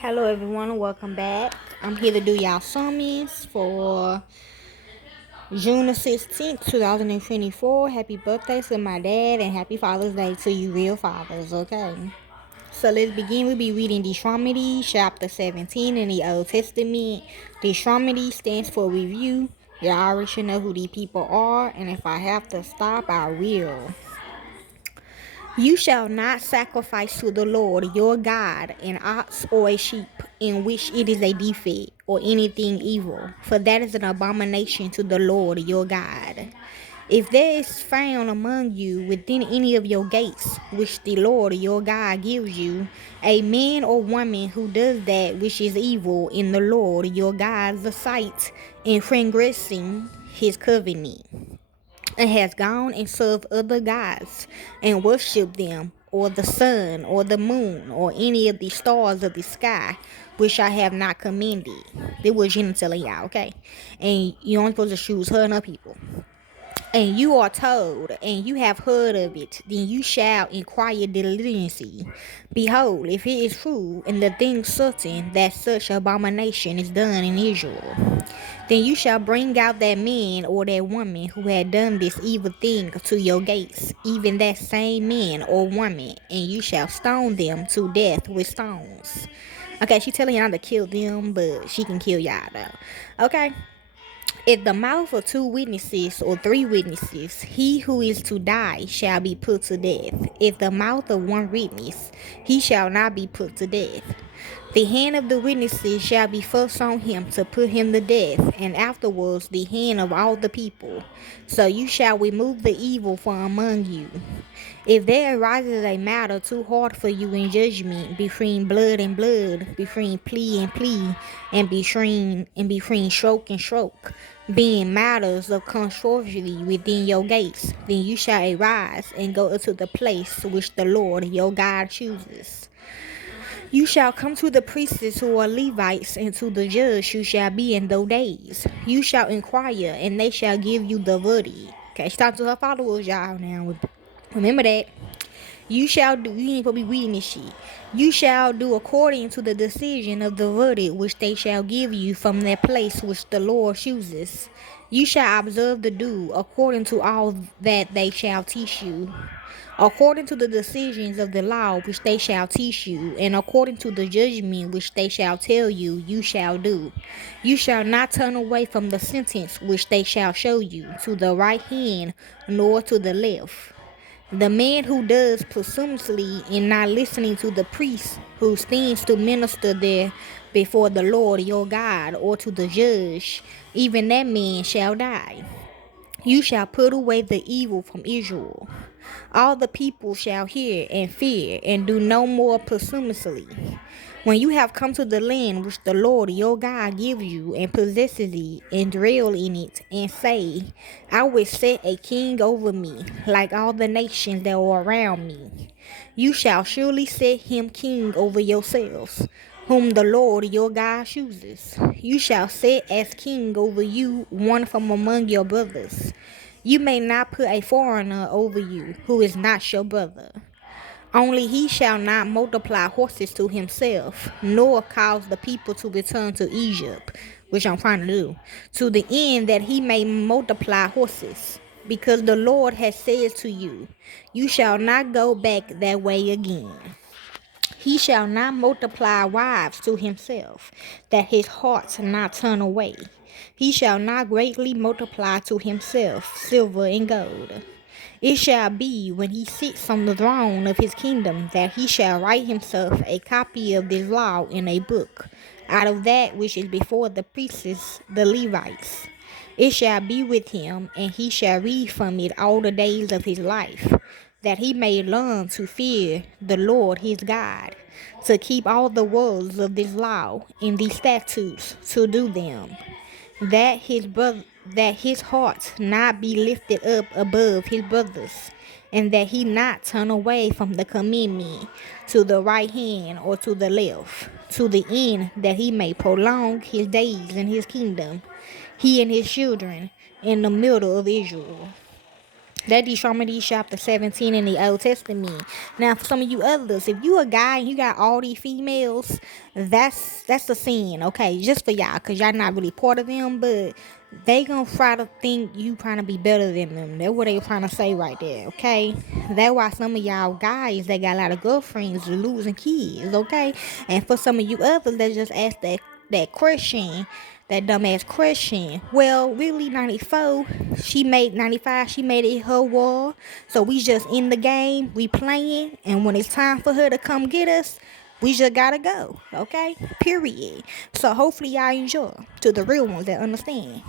Hello everyone, welcome back. I'm here to do y'all summons for June the 16th, 2024. Happy birthday to my dad and happy Father's Day to you real fathers, okay? So let's begin. We'll be reading Deuteronomy chapter 17 in the Old Testament. Deuteronomy stands for review. Y'all already should know who these people are, and if I have to stop, I will. You shall not sacrifice to the Lord your God an ox or a sheep in which it is a defect or anything evil, for that is an abomination to the Lord your God. If there is found among you within any of your gates, which the Lord your God gives you, a man or woman who does that which is evil in the Lord your God's sight, in transgressing his covenant, and has gone and served other gods and worshipped them, or the sun, or the moon, or any of the stars of the sky, which I have not commanded. This was Jenna telling y'all, okay? And you only supposed to choose her and her people. And you are told, and you have heard of it, then you shall inquire diligently. Behold, if it is true, and the thing certain, that such abomination is done in Israel, then you shall bring out that man or that woman who had done this evil thing to your gates, even that same man or woman, and you shall stone them to death with stones. Okay, she telling y'all to kill them, but she can kill y'all though. Okay. If the mouth of two witnesses or three witnesses, he who is to die shall be put to death. If the mouth of one witness, he shall not be put to death. The hand of the witnesses shall be first on him to put him to death, and afterwards the hand of all the people. So you shall remove the evil from among you. If there arises a matter too hard for you in judgment, between blood and blood, between plea and plea, and between stroke and stroke, being matters of controversy within your gates, then you shall arise and go into the place which the Lord your God chooses. You shall come to the priests who are Levites, and to the judge who shall be in those days. You shall inquire, and they shall give you the verdict. Okay, stop to her followers, y'all. Now, remember that. You shall do, you ain't supposed to be reading this shit. You shall do according to the decision of the verdict which they shall give you from that place which the Lord chooses. You shall observe to do according to all that they shall teach you, according to the decisions of the law which they shall teach you, and according to the judgment which they shall tell you, you shall do. You shall not turn away from the sentence which they shall show you, to the right hand nor to the left. The man who does presumptuously in not listening to the priest who stands to minister there before the Lord your God, or to the judge, even that man shall die. You shall put away the evil from Israel. All the people shall hear and fear, and do no more presumptuously. When you have come to the land which the Lord your God gives you, and possesses it, and dwell in it, and say, I will set a king over me, like all the nations that are around me. You shall surely set him king over yourselves, whom the Lord your God chooses. You shall set as king over you one from among your brothers. You may not put a foreigner over you, who is not your brother. Only he shall not multiply horses to himself, nor cause the people to return to Egypt, which I'm trying to do, to the end that he may multiply horses. Because the Lord has said to you, you shall not go back that way again. He shall not multiply wives to himself, that his heart not turn away. He shall not greatly multiply to himself silver and gold. It shall be, when he sits on the throne of his kingdom, that he shall write himself a copy of this law in a book, out of that which is before the priests, the Levites. It shall be with him, and he shall read from it all the days of his life, that he may learn to fear the Lord his God, to keep all the words of this law and these statutes, to do them, that his heart not be lifted up above his brothers, and that he not turn away from the commandment to the right hand or to the left, to the end that he may prolong his days in his kingdom, he and his children, in the middle of Israel. That Deuteronomy chapter 17 in the Old Testament. Now, for some of you others, if you a guy and you got all these females, that's a sin, okay? Just for y'all, because y'all not really part of them, but they gonna try to think you trying to be better than them. That's what they trying to say right there, okay? That's why some of y'all guys that got a lot of girlfriends are losing kids, okay? And for some of you others that just asked that question, that dumbass Christian. Well, really, 94, she made 95, she made it her war. So we just in the game, we playing, and when it's time for her to come get us, we just gotta go, okay? Period. So hopefully y'all enjoy. To the real ones that understand.